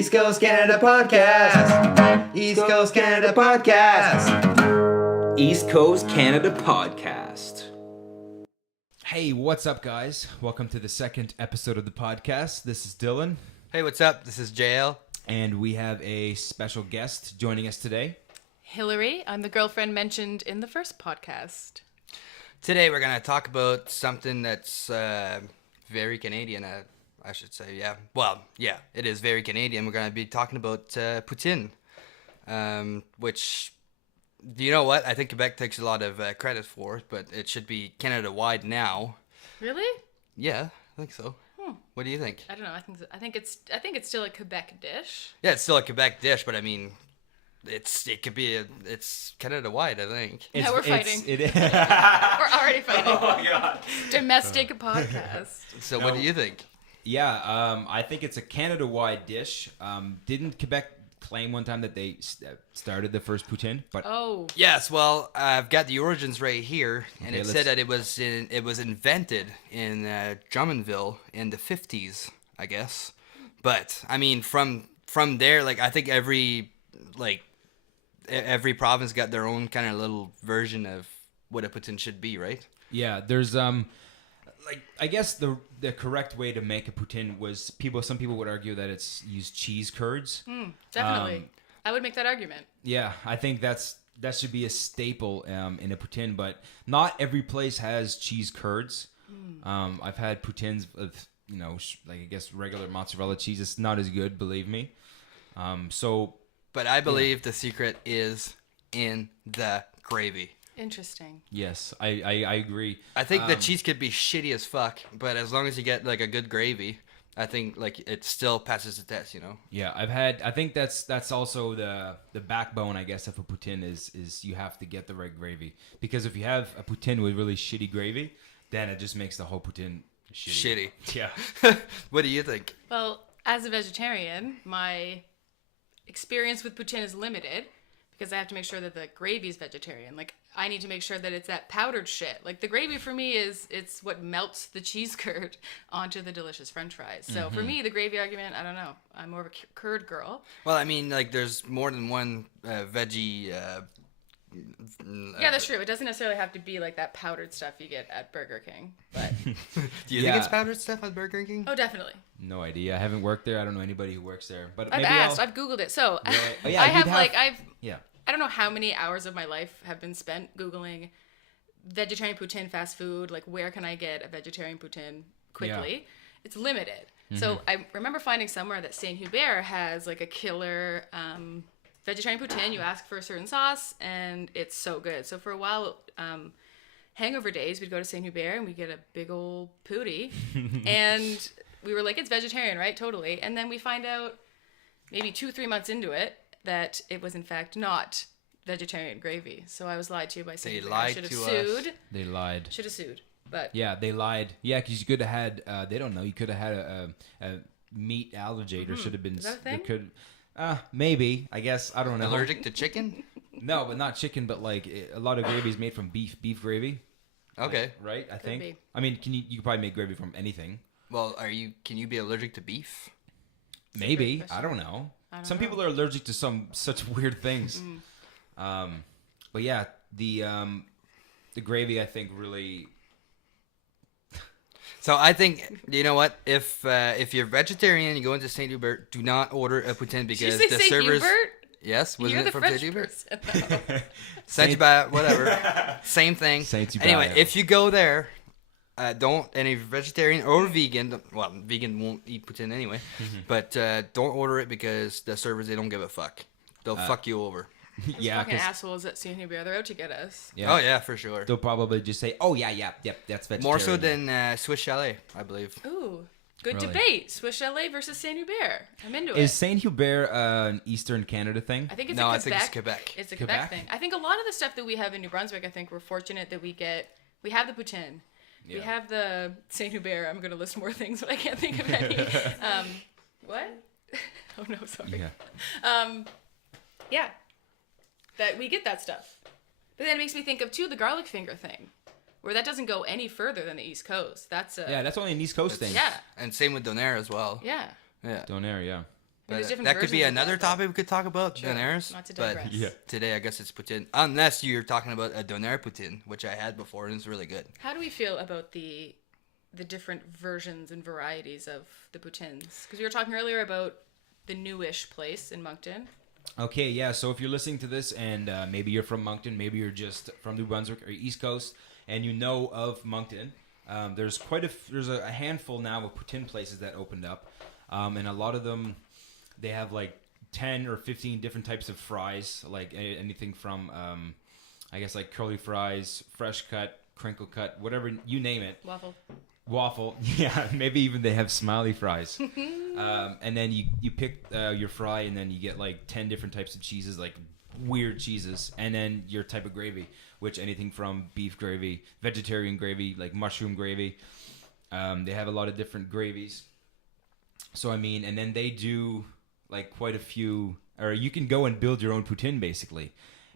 East Coast Canada Podcast. East Coast Canada Podcast. East Coast Canada Podcast. Hey, what's up, guys? Welcome to the second episode of the podcast. This is Dylan, Hey, what's up? This is JL. and we have a special guest joining us today. Hillary, I'm the girlfriend mentioned in the first podcast. Today we're going to talk about something that's very Canadian, I should say. Yeah. Well, yeah, it is very Canadian. We're going to be talking about poutine, which, you know what? I think Quebec takes a lot of credit for, but it should be Canada-wide now. Really? Yeah, I think so. What do you think? I don't know. I think it's still a Quebec dish. Yeah, it's still a Quebec dish, but I mean, it's Canada-wide, I think. Yeah, we're fighting. It is. We're already fighting. Oh my god. Domestic podcast. So No. what do you think? Yeah, I think it's a Canada-wide dish. Didn't Quebec claim one time that they started the first poutine? But Oh, Yes, well, I've got the origins right here, and Okay, it said that it was invented in Drummondville in the 50s, I guess. But I mean, from there, like I think every province got their own kind of little version of what a poutine should be, right? yeah, there's I guess the correct way to make a poutine was some people would argue that it's use cheese curds. definitely. I would make that argument. Yeah, I think that should be a staple in a poutine, but not every place has cheese curds. I've had poutines with, I guess regular mozzarella cheese. It's not as good, believe me. But I believe the secret is in the gravy. Interesting. Yes, I agree. I think the cheese could be shitty as fuck, but as long as you get like a good gravy, I think like it still passes the test, you know. Yeah, I think that's also the backbone, I guess, of a poutine is you have to get the right gravy, because if you have a poutine with really shitty gravy, then it just makes the whole poutine shitty. Yeah. What do you think? Well, as a vegetarian, my experience with poutine is limited because I have to make sure that the gravy is vegetarian. Like, I need to make sure that it's that powdered shit. Like, the gravy for me it's what melts the cheese curd onto the delicious French fries. So for me, the gravy argument, I don't know. I'm more of a curd girl. Well, I mean, like there's more than one veggie. Yeah, that's true. It doesn't necessarily have to be like that powdered stuff you get at Burger King. But Do you think it's powdered stuff at Burger King? oh, definitely. No idea. I haven't worked there. I don't know anybody who works there. But I've maybe asked. I've Googled it. So Oh, yeah, I you'd have have- yeah. I don't know how many hours of my life have been spent Googling vegetarian poutine fast food. Like, where can I get a vegetarian poutine quickly? Yeah. It's limited. So I remember finding somewhere that Saint Hubert has like a killer vegetarian poutine. You ask for a certain sauce, and it's so good. So for a while, hangover days, we'd go to Saint Hubert and we'd get a big old pootie, and we were like, it's vegetarian, right? Totally. And then we find out maybe 2-3 months into it that it was in fact not vegetarian gravy. So I was lied to by Saint Hubert. I should have sued. They lied. Should have sued. But Yeah, they lied. Yeah, because you could have had. They don't know. You could have had a meat allergy, or should have been. Is that a thing? Could. Maybe. I guess I don't know. Allergic to chicken? No, but not chicken. But like a lot of gravy is made from beef gravy. Okay. Right. I think. be. I mean, you could probably make gravy from anything. Well, can you be allergic to beef? Maybe. question. I don't know. don't Some know. people are allergic to such weird things. But yeah, the gravy I think really. So I think, you know what? If you're vegetarian, you go into Saint Hubert, do not order a poutine did you because say the Saint servers. Hubert? Yes, wasn't You're it the from French Saint Hubert? person. Saint Hubert, whatever. Same thing. Saint Hubert, Anyway, yeah. if you go there, don't, and if you're vegetarian or vegan, well, vegan won't eat poutine anyway, but don't order it because the servers, they don't give a fuck. They'll fuck you over. Yeah, Fucking 'cause- assholes at Saint Hubert. They're out to get us. yeah. Oh, yeah, for sure. They'll probably just say, "Oh yeah, that's vegetarian." More so than Swiss Chalet, I believe. Ooh, good Really? debate. Swiss Chalet versus Saint Hubert. I'm into Is it. Saint Hubert an Eastern Canada thing? I think it's No, a I Quebec. think it's Quebec. It's a Quebec? Quebec thing. I think a lot of the stuff that we have in New Brunswick, I think we're fortunate that we have the poutine. We Yeah. have the Saint Hubert. I'm going to list more things, but I can't think of any. What? Oh, no, sorry. Yeah. Yeah. That we get that stuff. But then it makes me think of, too, the garlic finger thing, where that doesn't go any further than the East Coast. That's a... Yeah, that's only an East Coast thing. Yeah. And same with Donair as well. Yeah. Yeah. Donair, yeah. There's But different that could be versions of another that, though. topic we could talk about, Sure. donaires. Not to But digress. Yeah. today, I guess it's poutine. Unless you're talking about a donaire poutine, which I had before, and it's really good. How do we feel about the different versions and varieties of the poutines? Because we were talking earlier about the newish place in Moncton. Okay, yeah. So if you're listening to this and maybe you're from Moncton, maybe you're just from New Brunswick or East Coast, and you know of Moncton, there's there's a handful now of poutine places that opened up, and a lot of them they have like 10 or 15 different types of fries, like anything from I guess like curly fries, fresh cut, crinkle cut, whatever you name it. Waffle, yeah. Maybe even they have smiley fries. And then you pick your fry, and then you get like 10 different types of cheeses, like weird cheeses, and then your type of gravy, which anything from beef gravy, vegetarian gravy, like mushroom gravy. They have a lot of different gravies. So I mean, and then they do like quite a few, or you can go and build your own poutine basically.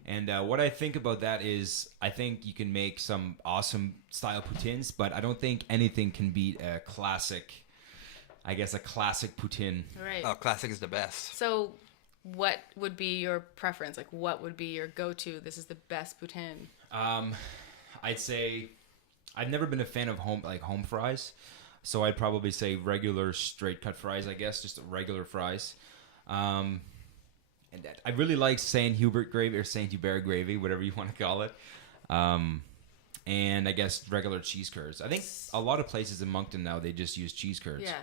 And what I think about that is, I think you can make some awesome style poutines, but I don't think anything can beat a classic poutine. Right. Oh, classic is the best. So, what would be your preference? Like, what would be your go-to? This is the best poutine. I'd say I've never been a fan of home fries, so I'd probably say regular straight cut fries. I guess just regular fries. And that, I really like Saint Hubert gravy or Saint Hubert gravy, whatever you want to call it. And I guess regular cheese curds. I think a lot of places in Moncton now, they just use cheese curds. Yeah.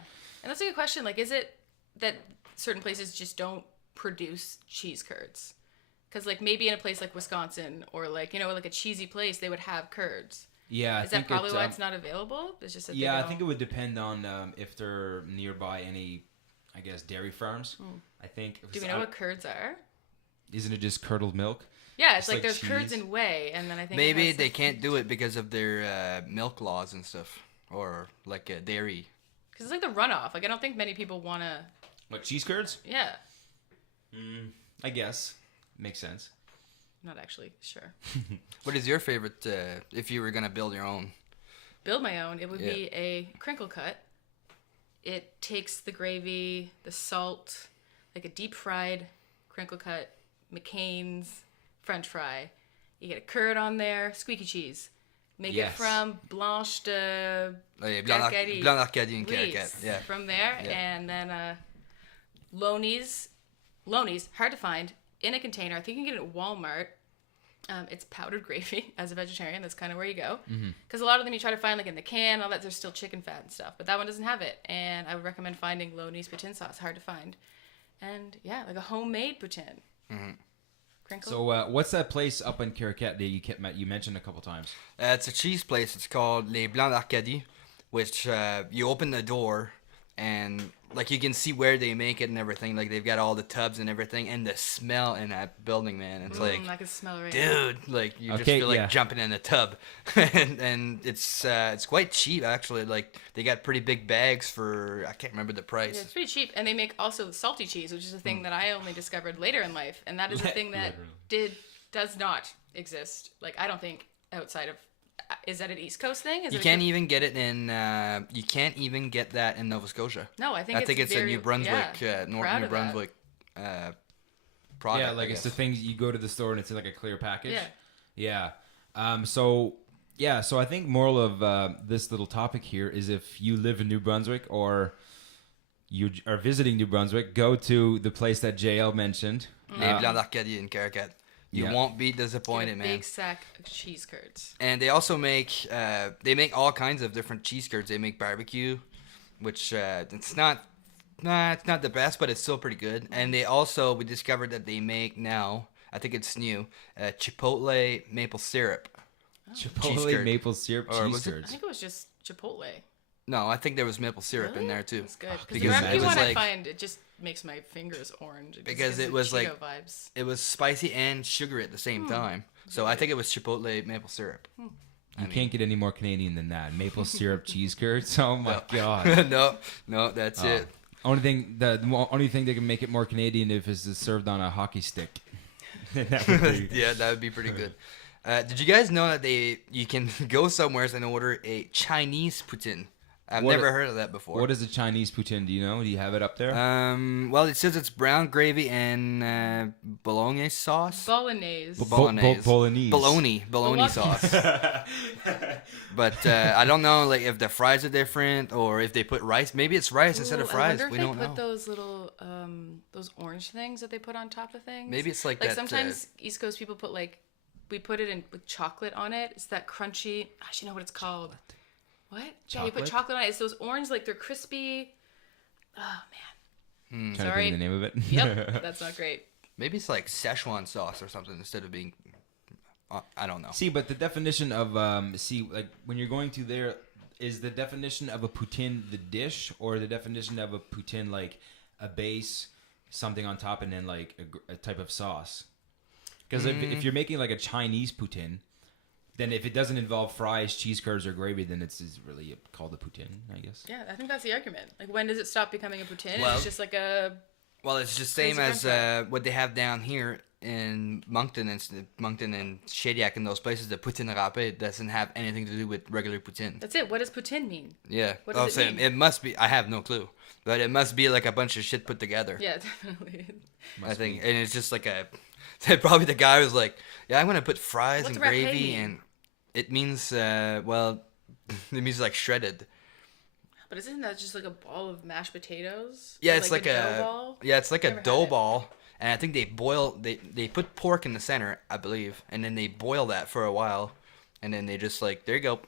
And that's a good question. Like, is it that certain places just don't produce cheese curds? Because, like, maybe in a place like Wisconsin or, like, you know, like a cheesy place, they would have curds. Yeah. Is that probably why it's not available? It's just that yeah, I think it would depend on if they're nearby any, I guess, dairy farms. I think. Do we know what curds are? Isn't it just curdled milk? Yeah, it's Just like there's curds and whey, and then I think Maybe it has they can't do it because of their milk laws and stuff, or like dairy. because it's like the runoff. Like I don't think many people want to. What, cheese curds? Yeah, I guess. Makes sense. not actually sure. What is your favorite if you were gonna build your own? Build my own. It would Yeah. be a crinkle cut. It takes the gravy, the salt, like a deep fried crinkle cut, McCain's French fry. You get a curd on there, squeaky cheese. Make Yes. it from Blanche de Blanc Carcadie. d'Arcadie and Oui, Caracat. Yeah. from there, Yeah. and then Loney's, hard to find, in a container. I think you can get it at Walmart. It's powdered gravy. As a vegetarian, that's kind of where you go. Because a lot of them you try to find like in the can, all that, there's still chicken fat and stuff. But that one doesn't have it. And I would recommend finding Loney's poutine sauce. Hard to find. And yeah, like a homemade poutine. Crinkle. So what's that place up in Caracat that you mentioned a couple times? It's a cheese place. It's called Les Blancs d'Arcadie, which you open the door and like you can see where they make it and everything. Like they've got all the tubs and everything, and the smell in that building, man. It's like, I can smell it right now. dude, like you just Okay, feel like yeah. jumping in a tub, and it's quite cheap actually. Like they got pretty big bags for I can't remember the price. Yeah, it's pretty cheap, and they make also salty cheese, which is a thing that I only discovered later in life, and that is a thing that does not exist. Like I don't think outside of, is that an East Coast thing? Is You it can't even get it in. You can't even get that in Nova Scotia. No, I think it's a very, New Brunswick, yeah, North proud New of that. Brunswick product. Yeah, like I it's the guess. things you go to the store and it's in like a clear package. Yeah. Yeah. So I think moral of this little topic here is if you live in New Brunswick or you are visiting New Brunswick, go to the place that JL mentioned. Les Blancs d'Arcadie in Caracat. You Yeah. won't be disappointed, man. Big sack of cheese curds. And they also make all kinds of different cheese curds. They make barbecue, which it's not the best, but it's still pretty good. And we discovered that they make now, I think it's new, chipotle maple syrup. Chipotle curd. maple syrup Or cheese was it- I curds. think it was just Chipotle. No, I think there was maple syrup in Really? there too. That's good. Because the because it barbecue was one I like- find, it just makes my fingers orange. It just Because gives it was Cheeto like- vibes. It was spicy and sugary at the same time. So I think it was chipotle maple syrup. You can't get any more Canadian than that. Maple syrup cheese curds. Oh my god. no, that's it. Only thing that can make it more Canadian if it's served on a hockey stick. That would be- Yeah, that would be pretty good. Did you guys know that you can go somewhere and order a Chinese poutine? I've never heard of that before. What is a Chinese poutine? Do you know? Do you have it up there? Well, it says it's brown gravy and bologna sauce. Bolognese. Bolognese. Bolognese. Bologna sauce. But I don't know, like if the fries are different or if they put rice. Maybe it's rice instead of fries. We don't know. They put those little those orange things that they put on top of things. Maybe it's like that. that. Sometimes East Coast people put we put it in with chocolate on it. It's that crunchy. I should know what it's called. What? Chocolate? Yeah, you put chocolate on it. It's those orange, like they're crispy. Oh man. Trying Sorry. to think of the name of it. Yep, that's not great. Maybe it's like Szechuan sauce or something instead of being. I don't know. See, but the definition of like when you're going to there, is the definition of a poutine the dish, or the definition of a poutine like a base, something on top, and then like a type of sauce? Because if you're making like a Chinese poutine, then if it doesn't involve fries, cheese curds, or gravy, then it's really called a poutine, I guess. Yeah, I think that's the argument. Like, when does it stop becoming a poutine? Well- It's just like a... Well, it's the same It's a as what they have down here in Moncton and Shediac and those places. The poutine râpé doesn't have anything to do with regular poutine. That's it. What does poutine mean? Yeah. What does it mean? It must be. I have no clue, but it must be like a bunch of shit put together. Yeah, definitely. I think, and it's just like probably the guy was like, "Yeah, I'm gonna put fries What's and râpé gravy," mean? and it means well, it means like shredded. But isn't that just like a ball of mashed potatoes? Yeah, Or it's like a a dough ball? it's like a Never had dough it. ball, and I think they put pork in the center, I believe, and then they boil that for a while, and then they just like, there you go,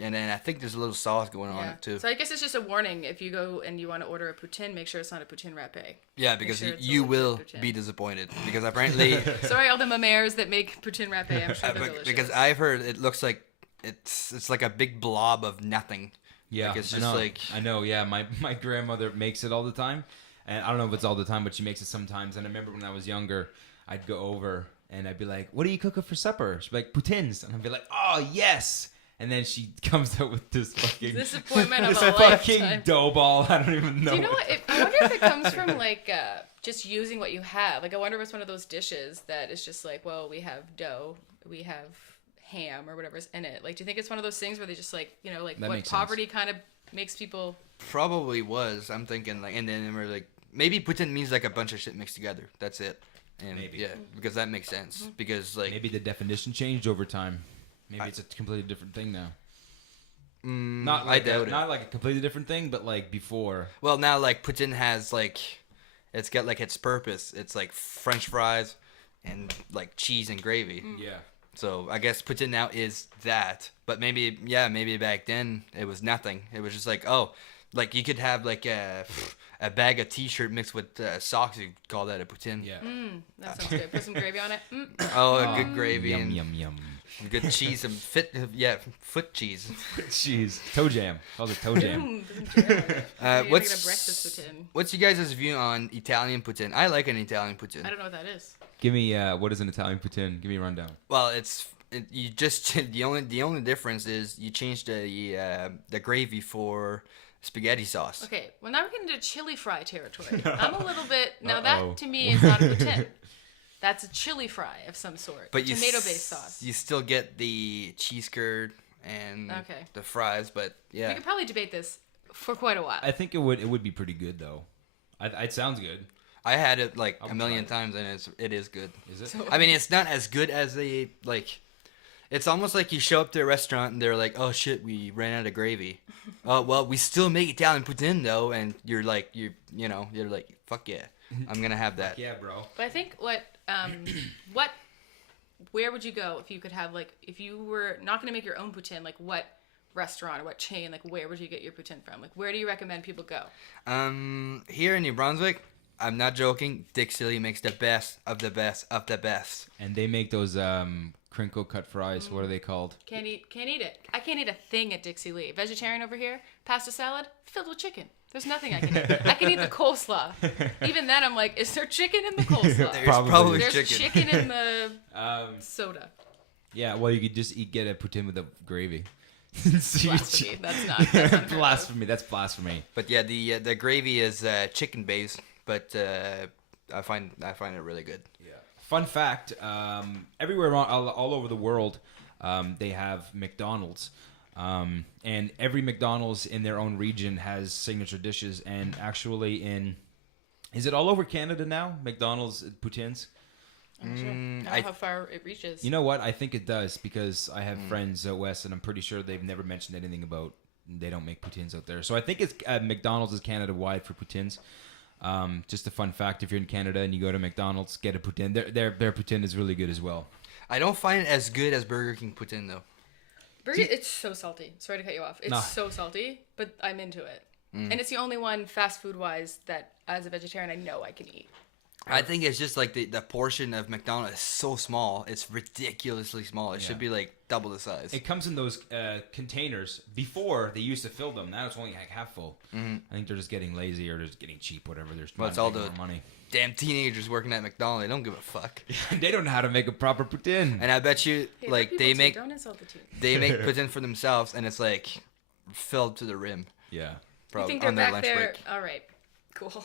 and then I think there's a little sauce going on Yeah. it too. So I guess it's just a warning. If you go and you want to order a poutine, make sure it's not a poutine râpé. Yeah, because sure it's a you legit will poutine. be disappointed because apparently Sorry, all the mammaires that make poutine râpé. I'm sure they're delicious. because I've heard it looks like it's like a big blob of nothing. Yeah, Like, it's just I know. like- I know. Yeah, my grandmother makes it all the time, and I don't know if it's all the time, but she makes it sometimes. And I remember when I was younger, I'd go over and I'd be like, "What are you cooking for supper?" She'd be like, "Poutines," and I'd be like, "Oh yes." And then she comes out with this fucking Disappointment of this a fucking lifetime. dough ball. I don't even know. Do you know what? I wonder if it comes from like just using what you have. Like, I wonder if it's one of those dishes that is just like, well, we have dough, we have ham or whatever's in it. Like, do you think it's one of those things where they just like, like That what makes sense. poverty kind of makes people? Probably was. I'm thinking like, and then we're like, maybe poutine means like a bunch of shit mixed together. That's it. And Maybe. yeah, because that makes sense. Mm-hmm. Because like Maybe the definition changed over time. Maybe it's a completely different thing now. Not I like doubt it. not like a completely different thing, but like before. Well, now like poutine has like, it's got like its purpose. It's like French fries and like cheese and gravy. Yeah. So I guess poutine now is that. But maybe back then it was nothing. It was just like, oh, like you could have like a bag of t-shirt mixed with socks. You could call that a poutine. Yeah. That sounds good. Put some gravy on it. Oh, a good gravy Yum and yum yum. good cheese and foot cheese. Cheese. Toe jam. Calls it toe jam. What's a breakfast poutine? What's you guys' view on Italian poutine? I like an Italian poutine. I don't know what that is. Give me what is an Italian poutine? Give me a rundown. Well, you just the only difference is you change the gravy for spaghetti sauce. Okay, well now we're getting into chili fry territory. I'm a little bit now. Uh-oh. That to me is not a poutine. That's a chili fry of some sort. But you tomato-based sauce. You still get the cheese curd and Okay. the fries, but We yeah. could probably debate this for quite a while. I think it would be pretty good though. It sounds good. I had it like I a would million try times, and it is good. Is it? I mean, it's not as good as they like. It's almost like you show up to a restaurant and they're like, "Oh shit, we ran out of gravy." Oh well, we still make Italian poutine though, and you're like, you're like, "Fuck yeah, I'm gonna have that." Yeah, bro. But I think where would you go if you could have like, if you were not going to make your own poutine, like what restaurant or what chain, like where would you get your poutine from? Like where do you recommend people go? Here in New Brunswick, I'm not joking. Dixie makes the best of the best of the best. And they make those crinkle cut fries. What are they called? Can't eat it. I can't eat a thing at Dixie Lee. Vegetarian over here, pasta salad filled with chicken. There's nothing I can eat. I can eat the coleslaw. Even then, I'm like, is there chicken in the coleslaw? There's Probably. probably There's chicken. chicken in the soda. Yeah, well, you could just get a poutine with the gravy. Blasphemy. That's not unheard of. Blasphemy. That's blasphemy. But yeah, the gravy is chicken based, but I find it really good. Fun fact: everywhere all over the world, they have McDonald's. And every McDonald's in their own region has signature dishes. And actually, is it all over Canada now? McDonald's poutines. I'm not sure. I don't know how far it reaches. You know what? I think it does because I have friends out west, and I'm pretty sure they've never mentioned anything about they don't make poutines out there. So I think it's McDonald's is Canada wide for poutines. Just a fun fact: if you're in Canada and you go to McDonald's, get a poutine. Their poutine is really good as well. I don't find it as good as Burger King poutine though. It's so salty. Sorry to cut you off. It's so salty, but I'm into it. And it's the only one fast food wise that, as a vegetarian, I know I can eat. I think it's just like the portion of McDonald's is so small. It's ridiculously small. It should be like double the size. It comes in those containers. Before, they used to fill them. Now it's only like half full. I think they're just getting lazy or just getting cheap, whatever. They're It's all the more money. damn teenagers working at McDonald's. They don't give a fuck. They don't know how to make a proper poutine. And I bet you, Hey, like, people they too, make don't insult the tea. they make poutine for themselves, and it's like filled to the rim. Yeah. You Probably think they're on their back lunch there? break. All right, cool.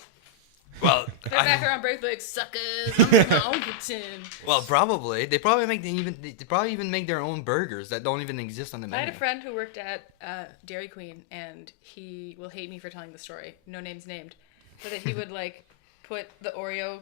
Well, They're back there on break like suckers. I'm making my own poutine. well, probably they probably even make their own burgers that don't even exist on the I menu. had a friend who worked at Dairy Queen, and he will hate me for telling the story. No names named, but that he would like put the Oreo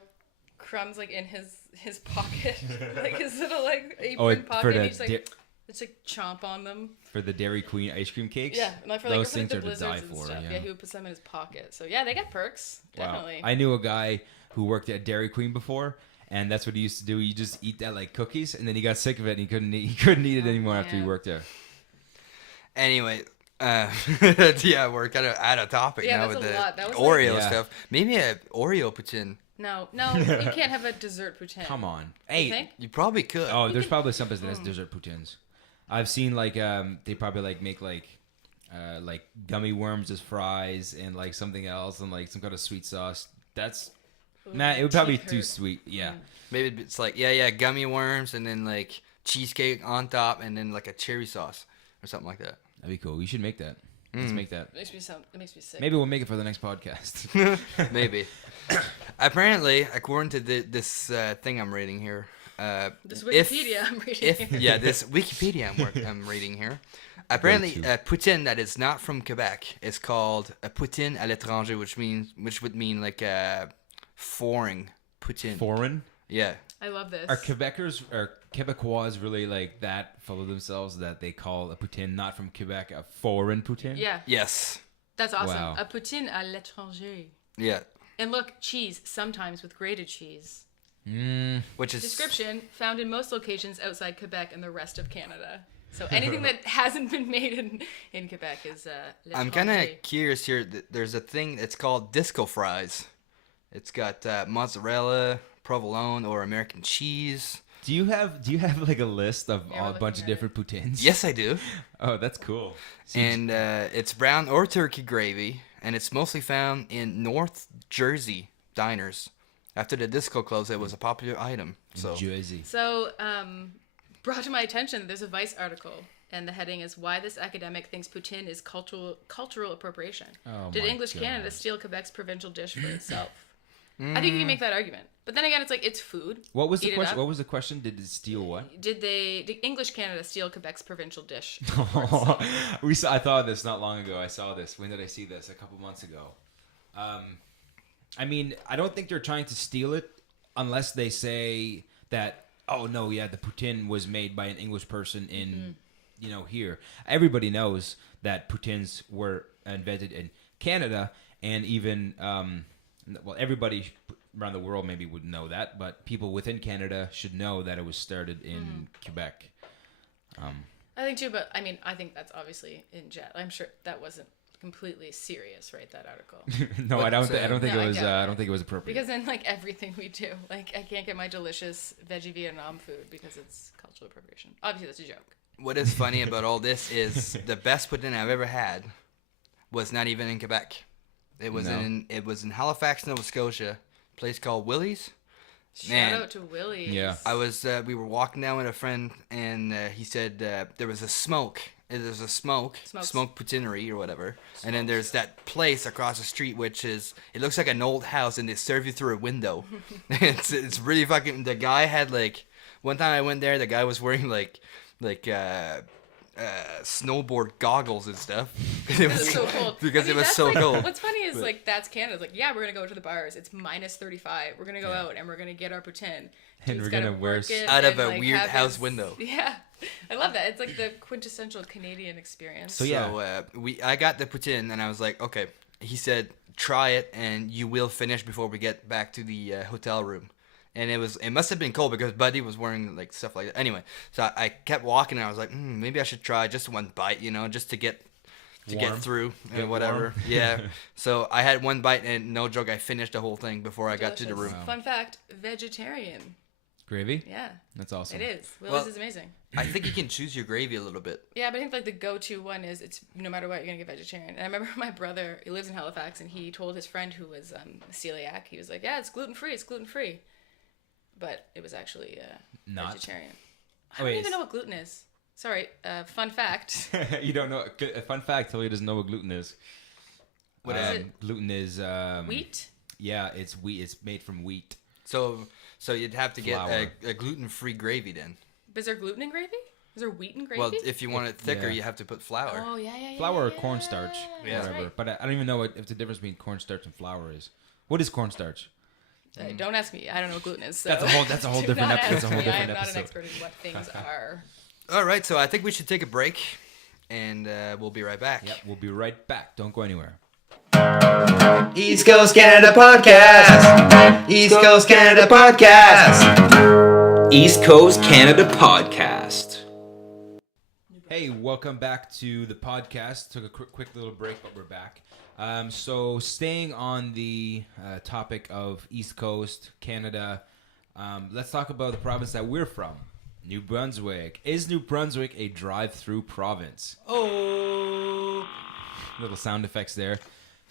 crumbs like in his pocket, like his little like apron pocket. And he's like, just like chomp on them. For the Dairy Queen ice cream cakes? Yeah, and like for like those things the are to blizzards die and for. stuff. Yeah. He would put some in his pocket. So yeah, they got perks. Definitely. Wow. I knew a guy who worked at Dairy Queen before, and that's what he used to do. He just eat that like cookies, and then he got sick of it, and he couldn't eat it anymore after he man. worked there. Anyway, yeah, we're kind of out of topic Yeah, now that's with a the lot. That was Oreo like- stuff. Maybe a Oreo poutine. No, you can't have a dessert poutine. Come on. You Hey. think? You probably could. Oh, there's probably some that has dessert poutines. I've seen like they probably like make like gummy worms as fries and like something else and like some kind of sweet sauce. That's it would probably be too sweet. Yeah. Maybe it's like gummy worms and then like cheesecake on top and then like a cherry sauce or something like that. That'd be cool. We should make that. Let's make that. It makes me sick. Maybe we'll make it for the next podcast. Maybe. Apparently, according to this thing I'm reading here, This Wikipedia I'm reading. this Wikipedia I'm reading here. Apparently, a poutine that is not from Quebec is called a poutine à l'étranger, which would mean like a foreign poutine. Foreign? Yeah. I love this. Are Quebecois really like that full of themselves that they call a poutine not from Quebec a foreign poutine? Yeah, Yes. that's awesome. Wow. A poutine à l'étranger. Yeah. And look, cheese, sometimes with grated cheese. Which is Description, found in most locations outside Quebec and the rest of Canada. So anything that hasn't been made in Quebec is I'm kind of curious here. There's a thing that's called disco fries. It's got mozzarella, provolone, or American cheese. Do you have like a list of Yeah, we're a bunch looking of at different poutines? Yes, I do. Oh, that's cool. And it's brown or turkey gravy, and it's mostly found in North Jersey diners. After the disco closed, it was a popular item. So Jersey. So, brought to my attention, there's a Vice article, and the heading is "Why This Academic Thinks Poutine is Cultural Appropriation." Oh Did my English God. Canada steal Quebec's provincial dish for itself? I think you can make that argument, but then again, it's like it's food. What was the Eat it question? up. What was the question? Did it steal what? Did English Canada steal Quebec's provincial dish? I thought of this not long ago. I saw this. When did I see this? A couple months ago. I mean, I don't think they're trying to steal it unless they say that, oh, no, yeah, the poutine was made by an English person in, here. Everybody knows that poutines were invented in Canada, and even, everybody around the world maybe would know that, but people within Canada should know that it was started in Quebec. I think too, but I mean, I think that's obviously in jet. I'm sure that wasn't completely serious, right? That article. No, I don't think No, it was. I get it. I don't think it was appropriate. Because in like everything we do, like I can't get my delicious veggie Vietnam food because it's cultural appropriation. Obviously, that's a joke. what is funny about all this is the best poutine I've ever had was not even in Quebec. It was in Halifax, Nova Scotia, a place called Willie's. Man. Shout out to Willie's. Yeah. We were walking down with a friend, and he said there was a smoke. There's a smoke poutinery or whatever, and then there's that place across the street, which is it looks like an old house, and they serve you through a window. it's really fucking. The guy had like one time I went there, the guy was wearing like snowboard goggles and stuff. It was so cold. Because it was that's so like, cold. What's funny is like that's Canada. It's like, yeah, we're gonna go to the bars. It's minus 35. We're gonna go out and we're gonna get our poutine. And we're gonna wear out of a like, weird have house his- window. Yeah, I love that. It's like the quintessential Canadian experience. So, yeah. So I got the poutine and I was like, okay. He said, try it and you will finish before we get back to the hotel room. And it must have been cold because Buddy was wearing like stuff like that. Anyway, so I kept walking and I was like, maybe I should try just one bite, just to get Warm. through Get and whatever. warm. Yeah. So I had one bite and no joke, I finished the whole thing before I got to the room. Delicious. Fun fact: vegetarian. Gravy? Yeah, That's awesome. it is. Willie's Well- is amazing. I think you can choose your gravy a little bit. Yeah, but I think like the go-to one is it's no matter what you're gonna get vegetarian. And I remember my brother, he lives in Halifax, and he told his friend who was celiac, he was like, "Yeah, it's gluten free. It's gluten free," but it was actually Not. vegetarian. I Oh, don't wait, even know what gluten is. Sorry, fun fact. You don't know. A fun fact: Tilly doesn't know what gluten is. What is it? Gluten is Wheat. Yeah, it's wheat. It's made from wheat. So you'd have to get Flour. a gluten-free gravy then. Is there gluten in gravy? Is there wheat in gravy? Well, if you want it thicker, Yeah. you have to put flour. oh yeah. Flour or yeah. cornstarch, Yeah. whatever. Right. But I don't even know if the difference between cornstarch and flour is. What is cornstarch? Don't ask me. I don't know what gluten is. So. That's a whole Do different not episode. ask That's a whole me. I am different not an episode. expert in what things are. All right, so I think we should take a break, and we'll be right back. Yep, we'll be right back. Don't go anywhere. East Coast Canada Podcast. East Coast Canada Podcast. East Coast Canada Podcast. Hey, welcome back to the podcast. Took a quick little break, but we're back. So staying on the topic of East Coast Canada, let's talk about the province that we're from, New Brunswick. Is New Brunswick a drive-through province? Oh. Little sound effects there.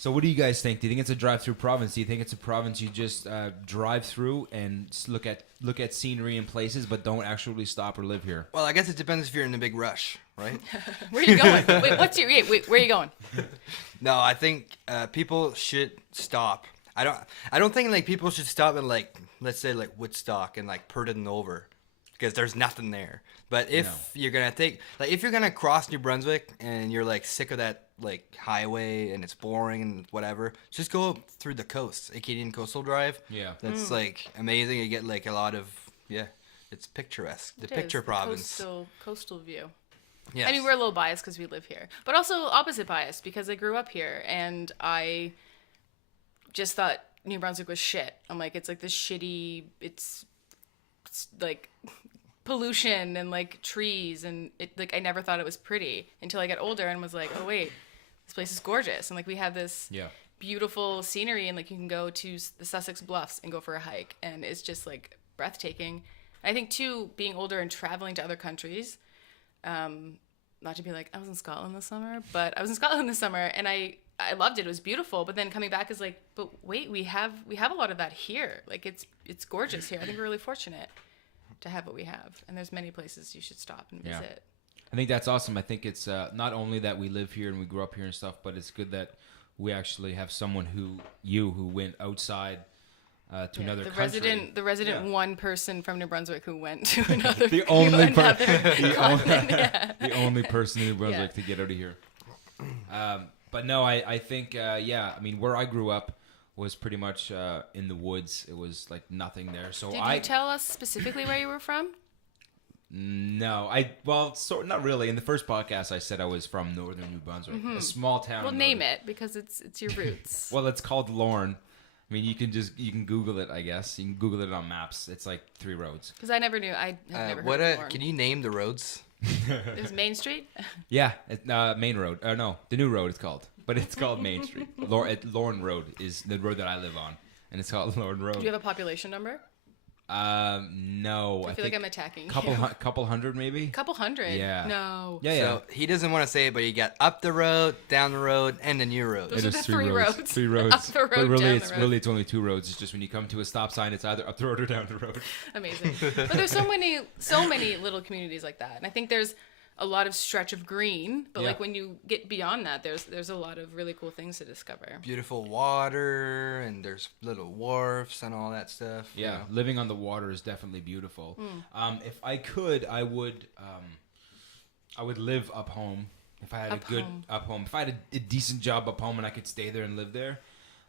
So what do you guys think? Do you think it's a drive-through province? Do you think it's a province you just drive through and look at scenery and places, but don't actually stop or live here? Well, I guess it depends if you're in a big rush, right? Where are you going? Wait, where are you going? No, I think people should stop. I don't think like people should stop at like, let's say like Woodstock and like Purton over, because there's nothing there. But if you're gonna if you're gonna cross New Brunswick and you're like sick of that like highway and it's boring and whatever, just go through the coast, Acadian Coastal Drive. Yeah. That's like amazing. You get like a lot of it's picturesque. The It is, picture province. Coastal view. Yes. I mean, we're a little biased because we live here, but also opposite biased because I grew up here and I just thought New Brunswick was shit. I'm like, it's like this shitty. It's like pollution and like trees and it like I never thought it was pretty until I got older and was like, oh wait, this place is gorgeous and like we have this beautiful scenery and like you can go to the Sussex Bluffs and go for a hike and it's just like breathtaking. I think too, being older and traveling to other countries, not to be like I was in Scotland this summer, but I was in Scotland this summer and I loved it. It was beautiful, but then coming back is like, but wait, we have a lot of that here. Like it's gorgeous here. I think we're really fortunate to have what we have, and there's many places you should stop and visit. I think that's awesome. I think it's not only that we live here and we grew up here and stuff, but it's good that we actually have someone who went outside to another country. The resident one person from New Brunswick who went to another. The only continent. the only person in New Brunswick to get out of here. But no, I think I mean where I grew up was pretty much in the woods. It was like nothing there. So Did you tell us specifically where you were from? No, not really. In the first podcast, I said I was from northern New Brunswick, a small town. Well, name it because it's your roots. Well, it's called Lorne. I mean, you can Google it. I guess you can Google it on maps. It's like 3 roads. Because I never knew. I had never heard of Lorne. Can you name the roads? It was Main Street. Yeah, Main Road. No, the new road it's called, but it's called Main Street. Lorne Road is the road that I live on, and it's called Lorne Road. Do you have a population number? No. I feel like I'm attacking couple hundred maybe. Couple hundred. Yeah. No. Yeah. So he doesn't want to say it, but you got up the road, down the road, and the new road. Those are It the is 3 roads. 3 roads. Up the road, but really, down the road. it's only 2 roads. It's just when you come to a stop sign, it's either up the road or down the road. Amazing. But there's so many little communities like that, and I think there's a lot of stretch of green. But like when you get beyond that, there's a lot of really cool things to discover. Beautiful water, and there's little wharfs and all that stuff. Yeah, living on the water is definitely beautiful. If I could, I would. I would live up home if I had if I had a decent job up home and I could stay there and live there.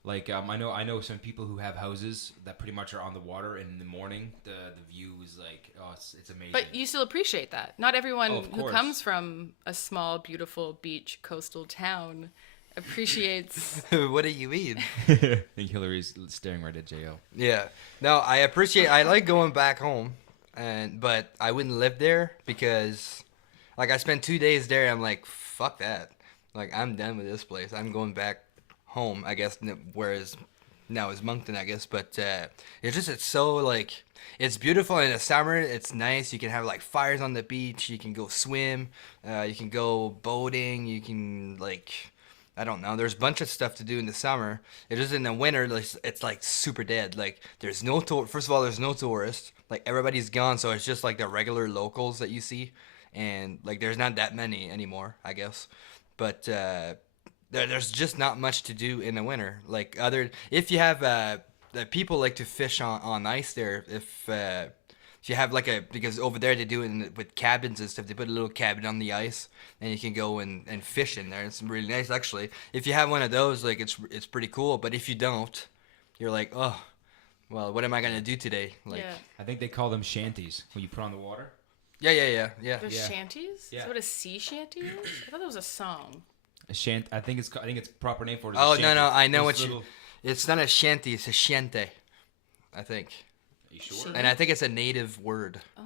Like I know some people who have houses that pretty much are on the water, and in the morning the view is like, oh, it's amazing. But you still appreciate that. Not everyone who course. comes from a small, beautiful beach coastal town appreciates. What do you mean? I think Hillary's staring right at Jo. Yeah. No, I like going back home, but I wouldn't live there because, like, I spent 2 days there. I'm like, fuck that. Like, I'm done with this place. I'm going back home, I guess, whereas now is Moncton, I guess. But it's so, like, it's beautiful in the summer. It's nice. You can have, like, fires on the beach. You can go swim. You can go boating. You can, like, I don't know. There's a bunch of stuff to do in the summer. It is in the winter. It's like super dead. Like there's no first of all, there's no tourists. Like everybody's gone, so it's just like the regular locals that you see, and like there's not that many anymore, I guess. But there's just not much to do in the winter. Like if you have the people like to fish on ice there. If you have because over there they do it with cabins and stuff. They put a little cabin on the ice, and you can go and fish in there. It's really nice, actually. If you have one of those, like it's pretty cool. But if you don't, you're like, oh, well, what am I gonna do today? Like, Yeah. I think they call them shanties when you put on the water. yeah. There's Yeah. shanties? Yeah. Is that what a sea shanty is? I thought that was a song. A shant. I think it's proper name for it. Is Oh a shanty. no, I know Those what little- It's not a shanty. It's a shente, I think. Are you sure? And I think it's a native word. Oh,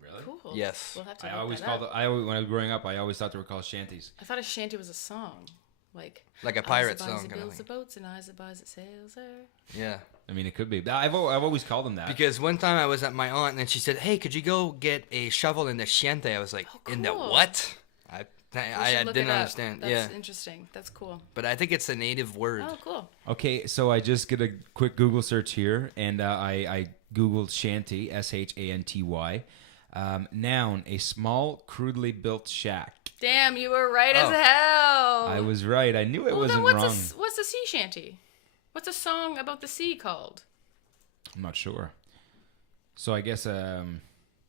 Really? cool. Yes. We'll have to I look always that called up. when I was growing up. I always thought they were called shanties. I thought a shanty was a song. Like Like a pirate eyes that buys song that kind of builds the thing. boats and eyes that buys that sails there. Yeah. I mean, it could be. I've always called them that. Because one time I was at my aunt and she said, "Hey, could you go get a shovel in the shente?" I was like, Oh, "In the cool. what?" We I should look didn't it up. understand. That's Yeah, interesting. That's cool. but I think it's a native word. Oh, cool. Okay, so I just did a quick Google search here, and I Googled shanty, shanty. Noun, a small, crudely built shack. Damn, you were right as Oh. hell. I was right. I knew it Well, wasn't then wrong. what's a sea shanty? What's a song about the sea called? I'm not sure. So I guess, All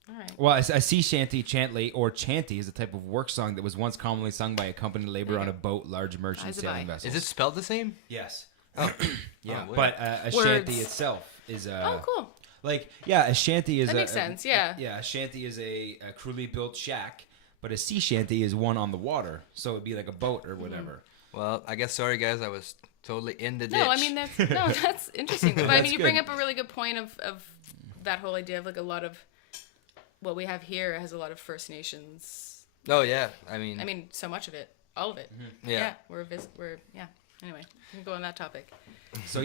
right. well, a sea shanty, chantley, or chanty is a type of work song that was once commonly sung by a company labor There on you a boat, large merchant Eyes of sailing eye. vessels. Is it spelled the same? Yes. Oh, Yeah, weird. but a Words. shanty itself is Oh, cool. like, yeah, a shanty is That makes sense, yeah. Yeah, a shanty is a crudely built shack, but a sea shanty is one on the water, so it'd be like a boat or whatever. Well, I guess sorry guys, I was totally in the ditch. No, I mean that's interesting. But I That's mean, you bring good. up a really good point of that whole idea of like a lot of what we have here has a lot of First Nations. Oh yeah, I mean, So much of it, all of it. yeah. We're yeah. Anyway, we can go on that topic. So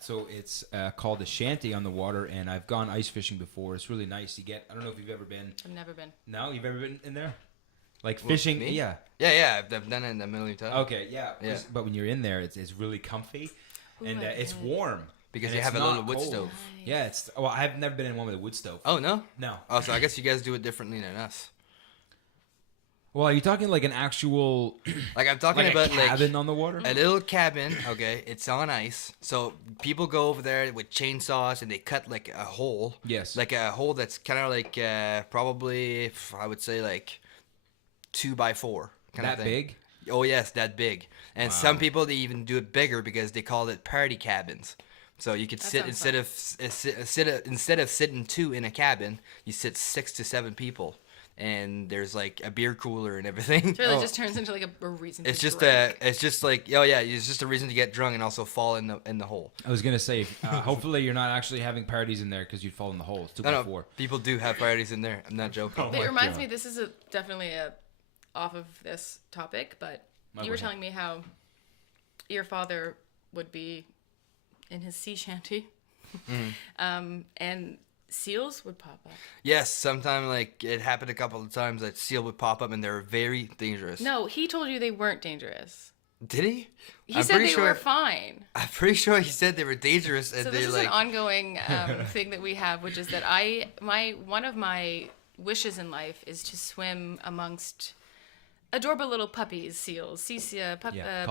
so it's called a shanty on the water, and I've gone ice fishing before. It's really nice. I don't know if you've ever been. I've never been. No, you've ever been in there? Like fishing? me? Yeah. Yeah, I've done it a million times. Okay, yeah. Yeah. But when you're in there, it's really comfy, and I it's bet. warm. Because and you it's have a little not wood cold. stove. Yeah, I've never been in one with a wood stove. Oh no. No. Oh, so I guess you guys do it differently than us. Well, are you talking like an actual Like I'm talking like about a cabin on the water? a little cabin. Okay, it's on ice. So people go over there with chainsaws and they cut like a hole. Yes. Like a hole that's kind of like probably I would say like 2x4 kind of That thing. big? Oh yes, that big. And some people they even do it bigger because they call it party cabins. So you could sit sounds instead of sitting two in a cabin, you sit 6 to 7 people, and there's like a beer cooler and everything. So it just turns into like a reason. It's to just drink. it's just like it's just a reason to get drunk and also fall in the hole. I was gonna say, hopefully you're not actually having parties in there because you'd fall in the hole. It's 2 by No, 4. people do have parties in there. I'm not joking. It reminds me. This is definitely off of this topic, but you were ahead. telling me how your father would be in his sea shanty, and seals would pop up. Yes, sometime like it happened a couple of times that seal would pop up and they're very dangerous. No, he told you they weren't dangerous. Did he? He said they were fine. I'm pretty sure he said they were dangerous and So they this is like an ongoing thing that we have, which is that one of my wishes in life is to swim amongst adorable little puppies, seals, Call them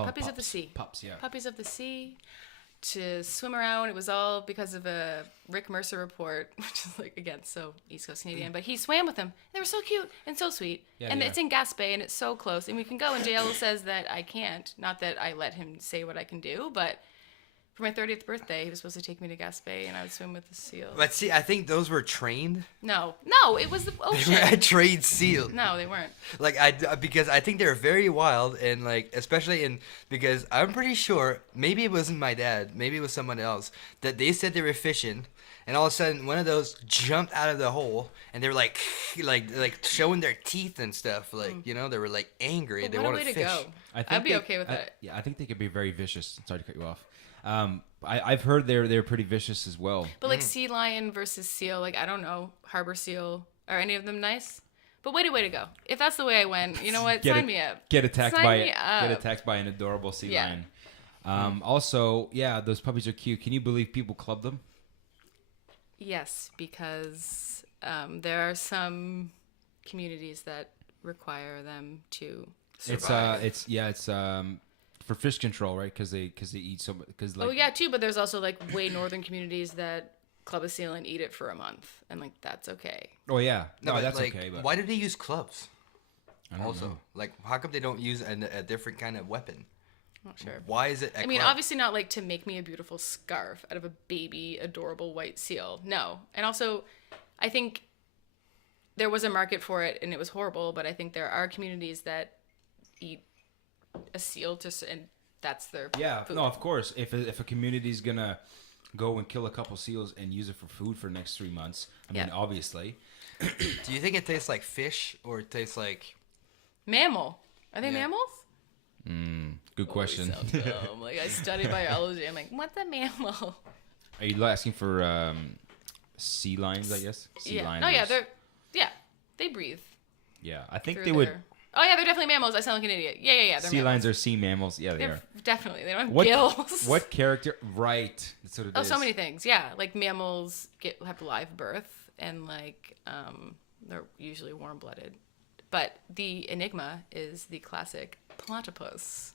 puppies of the pups. sea. Pups, yeah. Puppies of the sea. to swim around. It was all because of a Rick Mercer report, which is like, again, so East Coast Canadian. But he swam with them. They were so cute and so sweet. Yeah, and they it's are. in Gaspé, and it's so close. And we can go, and JL says that I can't. Not that I let him say what I can do, but for my 30th birthday, he was supposed to take me to Gaspé, and I would swim with the seal. But see, I think those were trained. No, it was the They were ocean. a trained seal. No, they weren't. Like because I think they're very wild and like especially because I'm pretty sure maybe it wasn't my dad, maybe it was someone else that they said they were fishing, and all of a sudden one of those jumped out of the hole and they were like showing their teeth and stuff, like they were like angry. But They what a wanted way to to fish. go. I think I'd be they- okay with that. Yeah, I think they could be very vicious. Sorry to cut you off. I've heard they're pretty vicious as well. But like sea lion versus seal, like I don't know, harbor seal, are any of them nice? But way to go. If that's the way I went, you know what? Sign me up. Get attacked Sign by me up. get attacked by an adorable sea Yeah. lion. Also, yeah, those puppies are cute. Can you believe people club them? Yes, because there are some communities that require them to survive. It's for fish control, right? Because they eat so much. Oh yeah, too. But there's also like way northern communities that club a seal and eat it for a month, and like that's okay. Oh yeah, No, no, but, that's like, okay. But why do they use clubs? I don't Also, know. like how come they don't use a different kind of weapon? Not sure. Why is it? I mean, obviously not like to make me a beautiful scarf out of a baby, adorable white seal. No. And also, I think there was a market for it and it was horrible, but I think there are communities that eat a seal and that's their Yeah, food. no, of course. If a community's gonna go and kill a couple seals and use it for food for the next 3 months, I mean, Yeah. obviously. Do you think it tastes like fish or it tastes like? Mammal. Are they Yeah. mammals? Good question. Oh, they sound dumb. Like I study biology. I'm like, what's a mammal? Are you asking for sea lions? I guess. Sea Yeah. lions. No, yeah, they breathe. Yeah, I think through they would. their- Oh yeah, they're definitely mammals. I sound like an idiot. Yeah. They're Sea mammals. lions are sea mammals. Yeah, they They're are. definitely. They don't have What gills. what character? Right. That's what it is. Oh, so many things. Yeah, like mammals have live birth, and like they're usually warm-blooded. But the enigma is the classic platypus,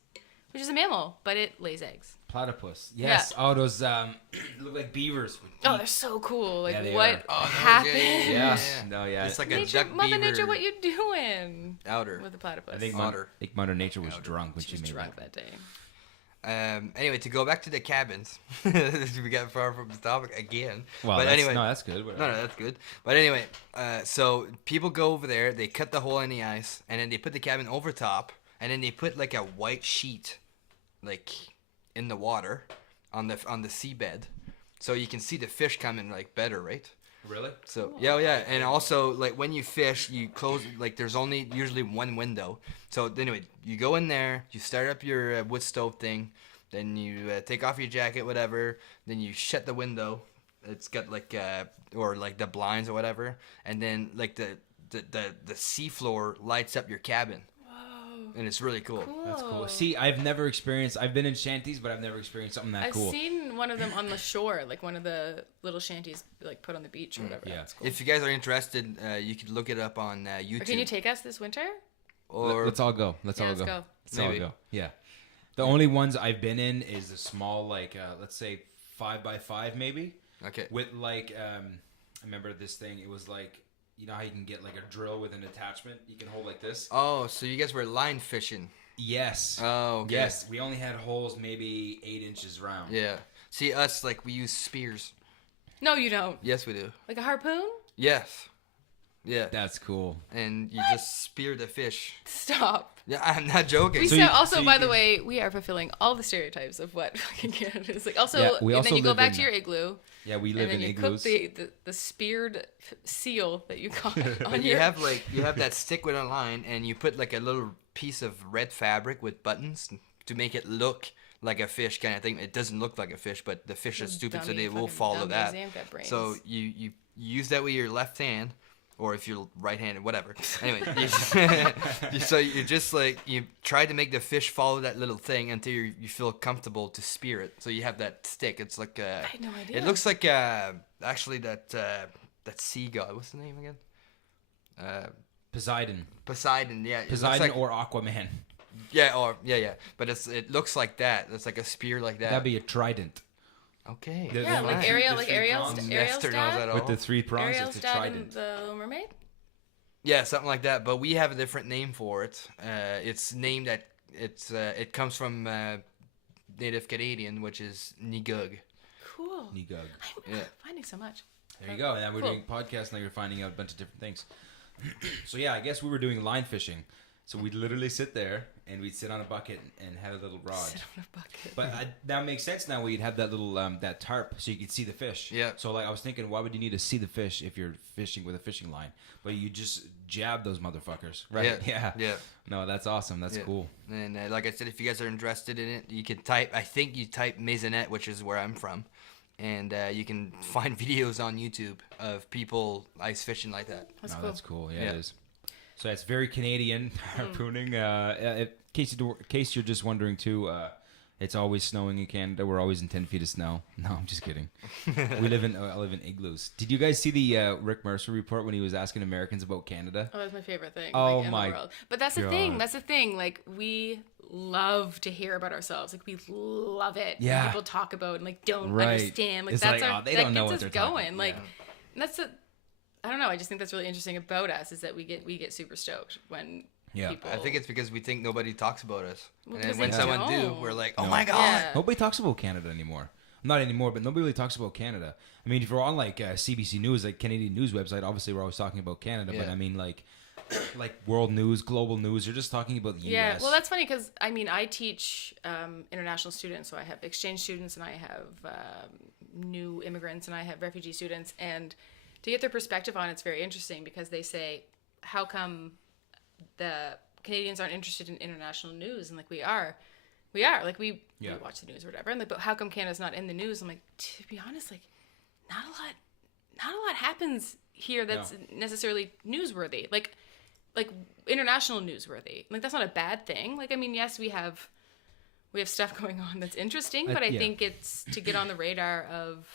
which is a mammal, but it lays eggs. Platypus. Yes. Yeah. Oh, those look like beavers. with Oh, teeth. they're so cool. Like Yeah, they what are. Oh, no, happened? Yeah. No, yeah. It's like a Nature, duck Mother beaver Nature, what you doing outer. with the platypus? I think Otter. Mother Nature was drunk when she she was made drunk that. that day. Anyway, to go back to the cabins, we got far from the topic again. Well, but that's, anyway, no, that's good. Whatever. no, that's good. But anyway, so people go over there, they cut the hole in the ice, and then they put the cabin over top, and then they put like a white sheet, like in the water, on the seabed, so you can see the fish coming like better, right? Really? So yeah, and also like when you fish, you close like there's only usually one window. So anyway, you go in there, you start up your wood stove thing, then you take off your jacket, whatever. Then you shut the window. It's got like or like the blinds or whatever, and then like the seafloor lights up your cabin. And it's really cool. That's cool. See, I've never experienced. I've been in shanties, but I've never experienced something that I've cool. seen one of them on the shore, like one of the little shanties, like put on the beach or whatever. yeah. That's cool. If you guys are interested, you could look it up on YouTube. Or can you take us this winter? Or Let's all go. Let's Yeah, all let's go. go. Let's all Maybe. go. Yeah. The only ones I've been in is the small, like let's say 5x5 maybe, okay. with like I remember this thing. It was like, you know how you can get like a drill with an attachment you can hold like this. Oh, so you guys were line fishing. Yes. Oh, okay. Yes. We only had holes maybe 8 inches round. Yeah. See, us, like, we use spears. No, you don't. Yes, we do. Like a harpoon? Yes. Yeah. That's cool. And you just spear the fish. Stop. Yeah, I'm not joking. We So so you- also, so you by can- the way, we are fulfilling all the stereotypes of what fucking Canada is. Like also, Yeah, we and also then you go live back in- to your igloo, Yeah, we and live then in you igloos. cook the speared seal that you caught on But your. you have that stick with a line, and you put, like, a little piece of red fabric with buttons to make it look like a fish kind of thing. It doesn't look like a fish, but the fish is stupid, so Dummy, they will fucking follow dummies, that. they ain't got brains. So you use that with your left hand, or if you're right-handed, whatever. Anyway, so you just like you try to make the fish follow that little thing until you feel comfortable to spear it. So you have that stick. It's like I had no idea. it looks like actually that sea god. What's the name again? Poseidon. Poseidon. Yeah. It looks Poseidon like, or Aquaman. yeah. Or yeah. But it looks like that. It's like a spear like that. That'd be a trident. Okay. The- Yeah, the like three- Ariel, the like three Ariel's, prongs. Ariel's Nestor knows dad. that all. With the 3 prongs, Ariel's it's a dad in trident. the Little Mermaid. Yeah, something like that. But we have a different name for it. It's named at it comes from Native Canadian, which is Nigug. Cool. Nigug. I'm Yeah. finding so much. There you go. Now we're Cool. doing podcasts. Now you're finding out a bunch of different things. So yeah, I guess we were doing line fishing. So we'd literally sit there and we'd sit on a bucket and have a little rod. Sit on a bucket. But that makes sense now. Where you'd have that little that tarp so you could see the fish. Yeah. So like I was thinking, why would you need to see the fish if you're fishing with a fishing line? But you just jab those motherfuckers, right? Yeah. Yeah. No, that's awesome. That's Yeah. cool. And like I said, if you guys are interested in it, you can type. I think you type Maisonette, which is where I'm from, and you can find videos on YouTube of people ice fishing like that. That's No, cool. that's cool. Yeah, Yeah. it is. So it's very Canadian harpooning. In case you're just wondering too, it's always snowing in Canada. We're always in 10 feet of snow. No, I'm just kidding. I live in igloos. Did you guys see the Rick Mercer report when he was asking Americans about Canada? Oh, that's my favorite thing. Oh in my the world. But that's the God. thing. That's the thing. Like we love to hear about ourselves. Like we love it. when Yeah. people talk about and like don't Right. understand. Like It's that's like, our. oh, they that don't know gets what us they're talking- going. Like yeah. and that's a. I don't know. I just think that's really interesting about us is that we get super stoked when Yeah. people. I think it's because we think nobody talks about us, Well, and because then when they someone don't. do, we're like, "Oh No. my god!" Yeah. Nobody talks about Canada anymore. Not anymore, but nobody really talks about Canada. I mean, if you're on like CBC News, like Canadian news website, obviously we're always talking about Canada. But Yeah. I mean, like world news, global news, you're just talking about the Yeah, U.S. well, that's funny because I mean, I teach international students, so I have exchange students and I have new immigrants and I have refugee students, and to get their perspective on it's very interesting because they say, "How come the Canadians aren't interested in international news?" And like we are like we watch the news or whatever, and like, but how come Canada's not in the news? I'm like, to be honest, like not a lot happens here that's necessarily newsworthy. Like international newsworthy. Like that's not a bad thing. Like I mean, yes, we have stuff going on that's interesting, but I think it's to get on the radar of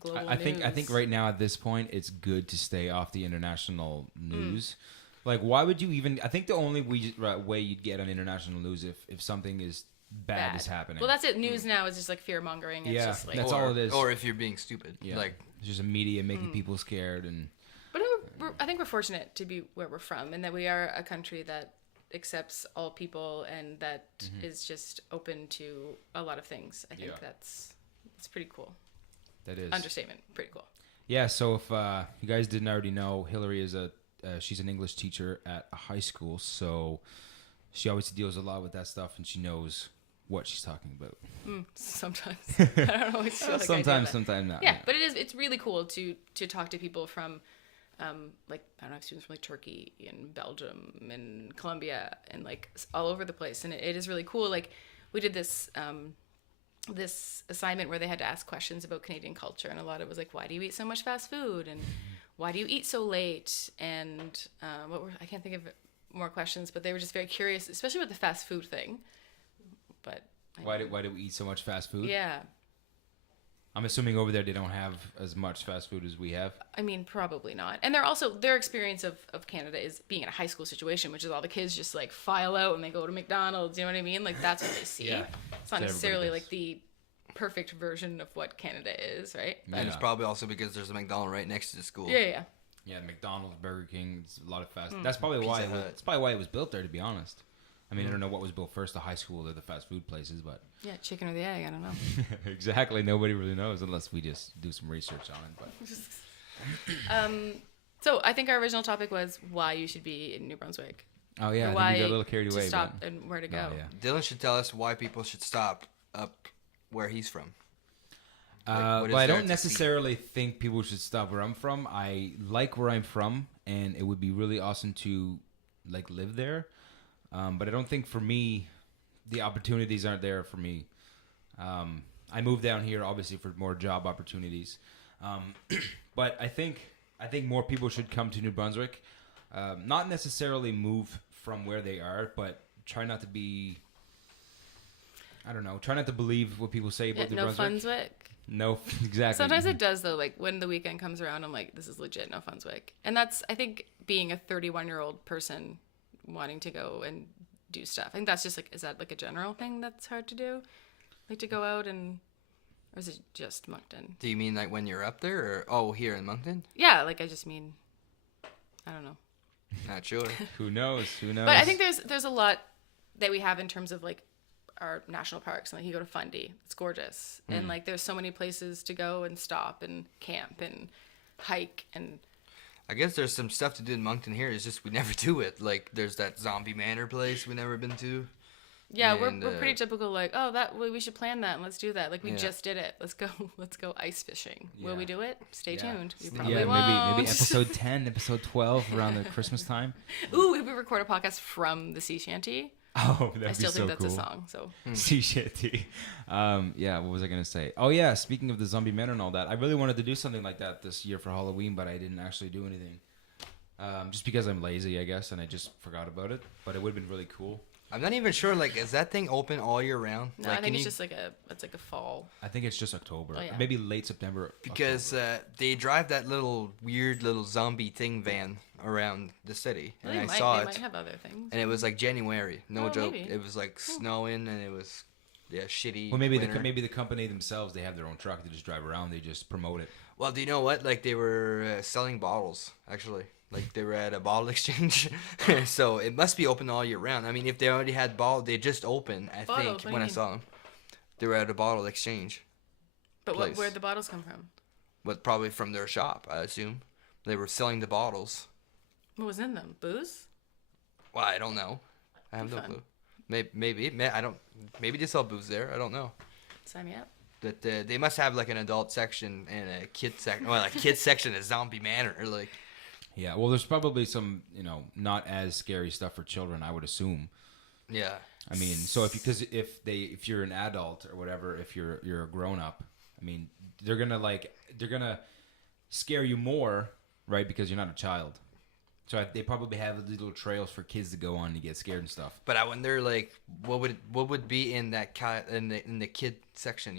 global I news. think right now at this point it's good to stay off the international news. Like, why would you even? I think the only way you'd get on international news if something is bad is happening. Well, that's it. News now is just like fear mongering. It's Yeah, just like, that's all it is. Or if you're being stupid, Yeah. like It's just a media making people scared and. But I think we're fortunate to be where we're from, and that we are a country that accepts all people and that is just open to a lot of things. I think that's pretty cool. That is Understatement. Pretty cool. Yeah. So if you guys didn't already know, Hillary is she's an English teacher at a high school, so she obviously deals a lot with that stuff, and she knows what she's talking about. Sometimes I don't always feel like Sometimes not. Yeah, but it's really cool to talk to people from like I don't know, I have students from like Turkey and Belgium and Colombia and like all over the place, and it is really cool. Like we did this this assignment where they had to ask questions about Canadian culture, and a lot of it was like, why do you eat so much fast food, and why do you eat so late, and I can't think of more questions, but they were just very curious, especially with the fast food thing. But Why do we eat so much fast food? yeah, I'm assuming over there they don't have as much fast food as we have. I mean, probably not. And they're also, their experience of Canada is being in a high school situation, which is all the kids just like file out and they go to McDonald's, you know what I mean? Like that's what they see. Yeah. It's not So necessarily everybody like the perfect version of what Canada is, right? and it's probably also because there's a McDonald's right next to the school. Yeah. Yeah, McDonald's, Burger King, it's a lot of fast. Hmm. That's probably why. Pizza Hut. That's probably why it was built there. To be honest, I mean, I don't know what was built first, the high school or the fast food places, but Yeah, chicken or the egg, I don't know. exactly, nobody really knows unless we just do some research on it. But So I think our original topic was why you should be in New Brunswick. oh yeah, Or I why think we got a little carried to away. stop but, and where to go. Oh, yeah. Dylan should tell us why people should stop up where he's from. what But is I there don't to necessarily think people should stop where I'm from. I like where I'm from, and it would be really awesome to like live there. But I don't think for me, the opportunities aren't there for me. I moved down here obviously for more job opportunities, but I think more people should come to New Brunswick. Not necessarily move from where they are, but try not to be. I don't know. Try not to believe what people say about New no Brunswick. Funswick. No, exactly. Sometimes it does though. Like when the weekend comes around, I'm like, this is legit no Funswick. And that's, I think, being a 31-year-old person wanting to go and do stuff. I think that's just like, is that like a general thing that's hard to do? Like to go out and Or is it just Moncton? Do you mean like when you're up there, or here in Moncton? Yeah, like I just mean, I don't know. Not sure. Who knows? Who knows? But I think there's a lot that we have in terms of like our national parks. And like you go to Fundy, it's gorgeous, and like there's so many places to go and stop and camp and hike and. I guess there's some stuff to do in Moncton here. It's just we never do it. Like there's that Zombie Manor place we never been to. Yeah, And, we're pretty typical. Like, oh, we should plan that and let's do that. Like we Yeah. just did it. Let's go ice fishing. Will Yeah. we do it? Stay tuned. We Yeah, probably won't. maybe episode 10, episode 12 around the Christmas time. Ooh, we record a podcast from the sea shanty. Oh, that'd I still be so think that's cool. a song. So Sea shanty. Yeah, what was I gonna say? Oh yeah, speaking of the Zombie Manor and all that, I really wanted to do something like that this year for Halloween, but I didn't actually do anything. Just because I'm lazy, I guess, and I just forgot about it. But it would have been really cool. I'm not even sure. Like, is that thing open all year round? no, Like, I think can it's you- just like a fall. I think it's just October, Oh, yeah. maybe late September. because they drive that weird little zombie thing van around the city, Well, and I they saw might it, might have other things. and it was like January. No Oh, joke. maybe. It was like snowing, and it was shitty. Well, maybe winter. the company themselves, they have their own truck. They just drive around. They just promote it. Well, do you know what? Like they were selling bottles actually. Like they were at a bottle exchange, so it must be open all year round. I mean, if they already had they just opened. I Bottles? think What do you when I mean? saw them, they were at a bottle exchange. But place. where'd the bottles come from? But probably from their shop, I assume. They were selling the bottles. What was in them? Booze? Well, I don't know. I have Be no fun. clue. Maybe I don't. Maybe they sell booze there. I don't know. Sign me up. That they must have like an adult section and a kid section. Well, a kid section is Zombie Manor. Like, Yeah, well, there's probably some, not as scary stuff for children, I would assume. yeah. I mean, so if you're an adult or whatever, if you're a grown up, I mean, they're gonna scare you more, right? Because you're not a child. So they probably have these little trails for kids to go on to get scared and stuff. But I wonder, like, what would be in that in the kid section?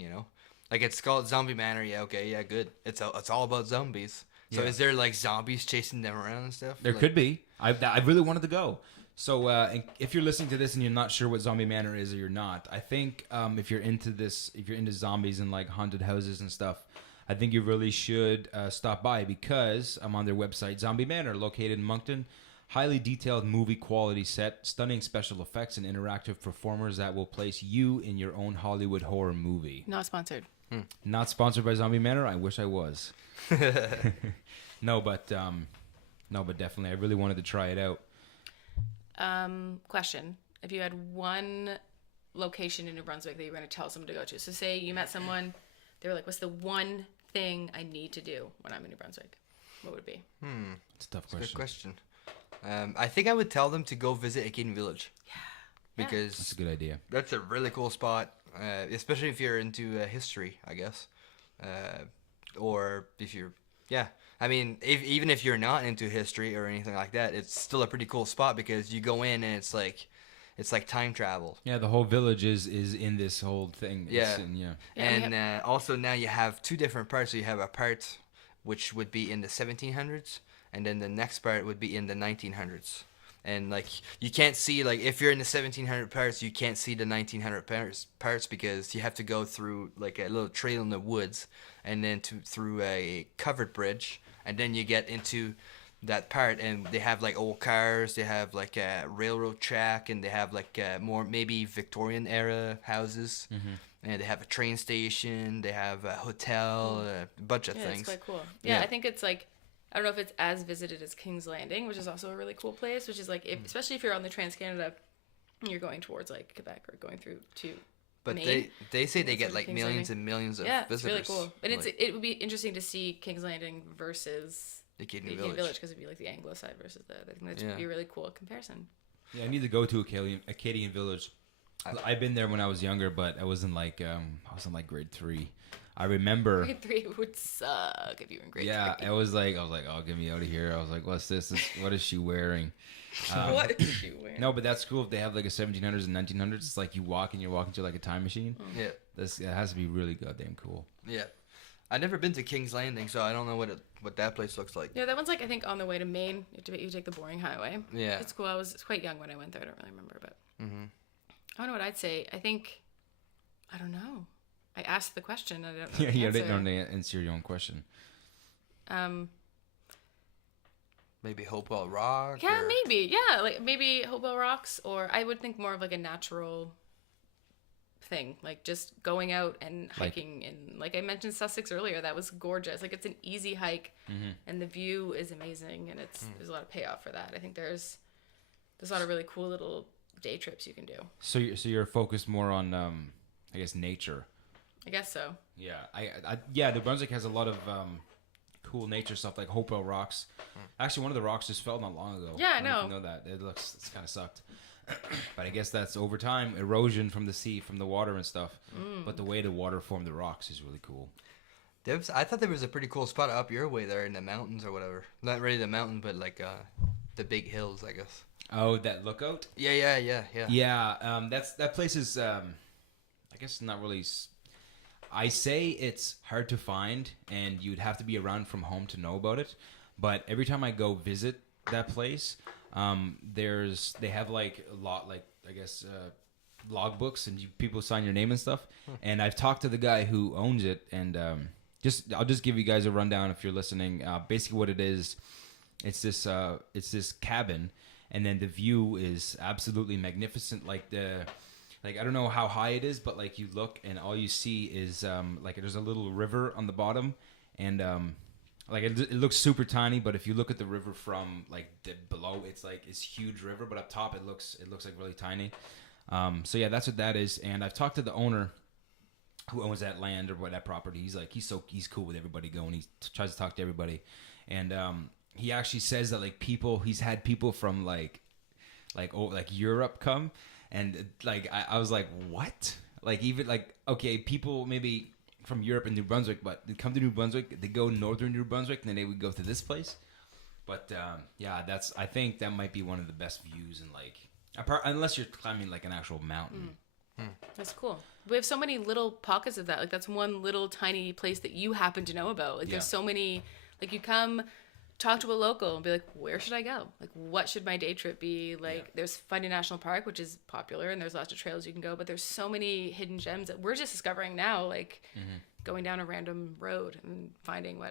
Like it's called Zombie Manor. Yeah, okay, yeah, good. It's all about zombies. So Yeah. is there like zombies chasing them around and stuff? There Like, could be. I really wanted to go. So and if you're listening to this and you're not sure what Zombie Manor is or you're not, I think if you're into zombies and like haunted houses and stuff, I think you really should stop by because I'm on their website, Zombie Manor, located in Moncton. Highly detailed movie quality set, stunning special effects, and interactive performers that will place you in your own Hollywood horror movie. Not sponsored. Not sponsored by Zombie Manor. I wish I was. No, but definitely, I really wanted to try it out. Question: if you had one location in New Brunswick that you were going to tell someone to go to, so say you met someone, they were like, "What's the one thing I need to do when I'm in New Brunswick?" What would it be? It's a tough Good question. question. I think I would tell them to go visit Acadian Village. Yeah. Because That's a good idea. that's a really cool spot, especially if you're into history, I guess, or if you're, yeah. I mean, even if you're not into history or anything like that, it's still a pretty cool spot because you go in and it's like time travel. Yeah, the whole village is in this whole thing. Yeah. Yeah. Yeah, And also now you have two different parts. So you have a part which would be in the 1700s, and then the next part would be in the 1900s. And like you can't see, like if you're in the 1700 parts, you can't see the 1900 parts because you have to go through like a little trail in the woods, and then through a covered bridge, and then you get into that part, and they have like old cars, they have like a railroad track, and they have like more maybe Victorian era houses, and they have a train station, they have a hotel, a bunch of Yeah, things. it's quite cool. Yeah, Yeah. I think it's like, I don't know if it's as visited as King's Landing, which is also a really cool place, which is like, especially if you're on the Trans-Canada and you're going towards like Quebec or going through to But Maine. they say they That's get over like King's millions Landing. and millions of Yeah, it's visitors. really cool. And like, it would be interesting to see King's Landing versus Acadian Acadian Village. Village because it'd be like the Anglo side versus the. I think that'd Yeah. be a really cool comparison. Yeah, I need to go to Acadian Village. I've been there when I was younger, but I was in like grade 3. I remember. Grade 3 would suck if you were in grade Yeah, 3. I was like, oh, get me out of here. I was like, what's this? What is she wearing? What is you wearing? No, but that's cool if they have like a 1700s and 1900s. It's like you walk and you're walking to like a time machine. Yeah, It has to be really goddamn cool. yeah. I've never been to King's Landing, so I don't know what that place looks like. Yeah, that one's like I think on the way to Maine. You take the boring highway. Yeah. It's cool. I was quite young when I went there. I don't really remember, but I don't know what I'd say. I don't know. I asked the question. I don't know. Yeah, the you answer. didn't know to answer your own question. Maybe Hopewell Rock. Yeah, or- maybe. Yeah, like maybe Hopewell Rocks, or I would think more of like a natural thing, like just going out and hiking. In, like I mentioned Sussex earlier, that was gorgeous. Like it's an easy hike, and the view is amazing, and there's a lot of payoff for that. I think there's a lot of really cool little day trips you can do. So you're focused more on I guess nature. I guess so. Yeah, yeah. New Brunswick has a lot of cool nature stuff like Hopewell Rocks. Actually, one of the rocks just fell not long ago. Yeah, I don't know. If know. you know that it's kind of sucked. But I guess that's over time erosion from the sea, from the water and stuff. But the way the water formed the rocks is really cool. I thought there was a pretty cool spot up your way there in the mountains or whatever. Not really the mountain, but like the big hills, I guess. Oh, that lookout. Yeah. Yeah, that place is I guess not really. I say it's hard to find, and you'd have to be around from home to know about it. But every time I go visit that place, they have like a lot, like I guess log books, and people sign your name and stuff. And I've talked to the guy who owns it, and I'll just give you guys a rundown if you're listening. Basically, what it is, it's this cabin, and then the view is absolutely magnificent. Like I don't know how high it is, but like you look and all you see is like there's a little river on the bottom, and like it looks super tiny. But if you look at the river from like below, it's like this huge river, but up top it looks like really tiny. So yeah, that's what that is. And I've talked to the owner who owns that land or that property. He's cool with everybody going. He tries to talk to everybody, and he actually says that like he's had people from like Europe come. And like I was like, what? Like even like okay, people maybe from Europe and New Brunswick, but they come to New Brunswick, they go northern New Brunswick, and then they would go to this place. But yeah, I think that might be one of the best views in like unless you're climbing like an actual mountain. That's cool. We have so many little pockets of that. Like that's one little tiny place that you happen to know about. Like there's so many. Like you come. Talk to a local and be like, where should I go? Like, what should my day trip be? Like, there's Fundy National Park, which is popular, and there's lots of trails you can go, but there's so many hidden gems that we're just discovering now, like going down a random road and finding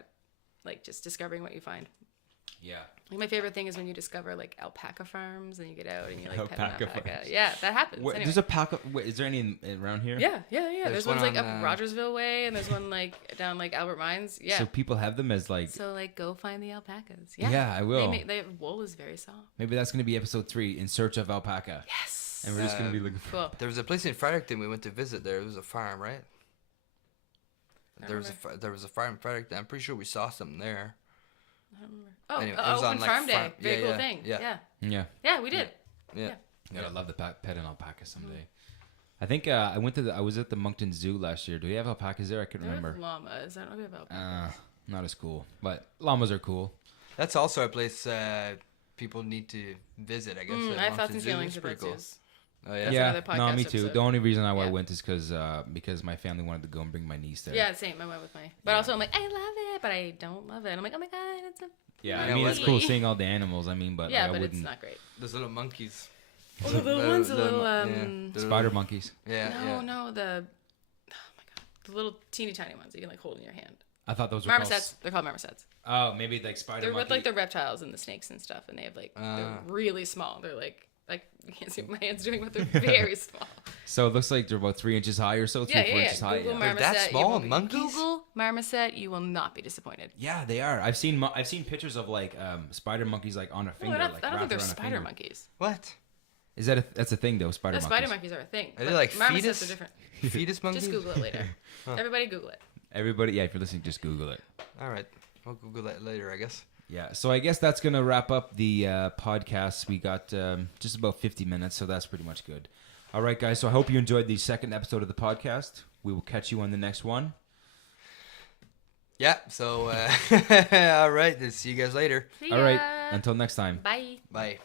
just discovering what you find. Yeah. Like, my favorite thing is when you discover, like, alpaca farms and you get out and you, like, pet an Alpaca alpaca. farms. Yeah, that happens. Wait, Anyway. There's alpaca. Wait, is there any around here? Yeah. There's ones, like, on, up Rogersville Way, and there's one, like, down, like, Albert Mines. Yeah. So people have them as like. So, like, go find the alpacas. Yeah. Yeah, I will. Wool is very soft. Maybe that's gonna be episode 3, In Search of Alpaca. Yes. And we're just gonna be looking for. Cool. There was a place in Fredericton we went to visit. There was a farm, right? There was a farm in Fredericton. I'm pretty sure we saw something there. I don't remember. Oh, Anyway, it was open on, like, farm day. farm- Very yeah, cool thing. yeah. Yeah. We did. Yeah. Yeah, I'd love to pet an alpaca someday. I think I was at the Moncton Zoo last year. Do we have alpacas there? I couldn't There remember. were llamas. I don't know if we have alpacas. Not as cool, but llamas are cool. That's also a place people need to visit, I guess. I at have thoughts Moncton and Zoo. feelings It's pretty about cool. zoos. Oh, yeah? That's Yeah, another no, podcast me too. episode. The only reason why I Yeah. went is because my family wanted to go and bring my niece there. Yeah, same. I went with but also I'm like, I love it, but I don't love it. And I'm like, oh my god, it's a. Yeah, You I know mean what? it's cool seeing all the animals. I mean, but Yeah, like, I but wouldn't. it's not great. Those little monkeys. Oh, the little ones, the little the Spider monkeys. Yeah, yeah. No, the. Oh my god, the little teeny tiny ones that you can like hold in your hand. I thought those were Marmosets. They're called marmosets. Oh, maybe like spider They're monkey. with like the reptiles and the snakes and stuff, and they have like they're really small. They're like you can't see what my hand's doing, but they're very small. So it looks like they're about 3 inches high or so, 3 4 inches high. Google Yeah. They're that marmoset. small, You will monkeys? Google marmoset. You will not be disappointed. Yeah, they are. I've seen pictures of like spider monkeys like on a finger. I like don't think wrapped they're around a spider finger. monkeys. What? Is that's a thing though? Spider No, monkeys. spider monkeys are a thing. Are they but like marmosets fetus? are different. Fetus monkeys? Just Google it later. Everybody Google it. Everybody, yeah. If you're listening, just Google it. All right. I'll Google that later, I guess. Yeah. So I guess that's gonna wrap up the podcast. We got just about 50 minutes, so that's pretty much good. All right, guys. So I hope you enjoyed the second episode of the podcast. We will catch you on the next one. Yeah, so, all right. See you guys later. See All right. ya. Until next time. Bye. Bye.